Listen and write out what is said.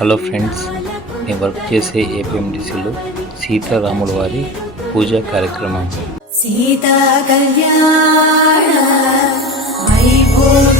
Hello friends, నేను work చేసే ఏపీఎండిసిలో సీతారాముల వారి పూజా కార్యక్రమం. సీతా కళ్యాణ వైభోగ